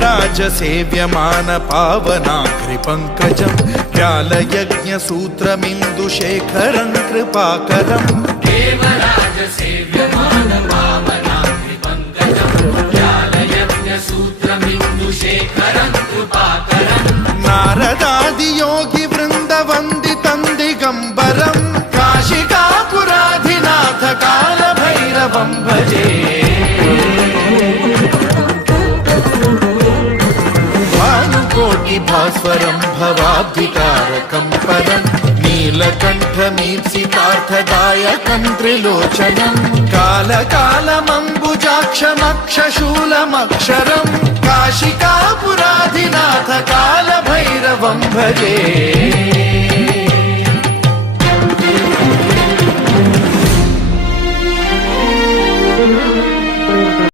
देवराज सेव्यमान पावनाग्रिपङ्कजं व्यालयज्ञसूत्रमिन्दुशेखरं कृपाकरं देवराज सेव्यमान पावनाग्रिपङ्कजं व्यालयज्ञसूत्रमिन्दुशेखरं कृपाकरं नारदादियोगि वृन्दवन्दितं दिगम्बरं काशिकापुराधिनाथ कालभैरवं भजे भास्वरं भवाब्धिकारकं परं नीलकण्ठमीप्सितार्थदायकं त्रिलोचनं कालकालमम्बुजाक्षमक्षशूलमक्षरं काशिकापुराधिनाथ कालभैरवं भजे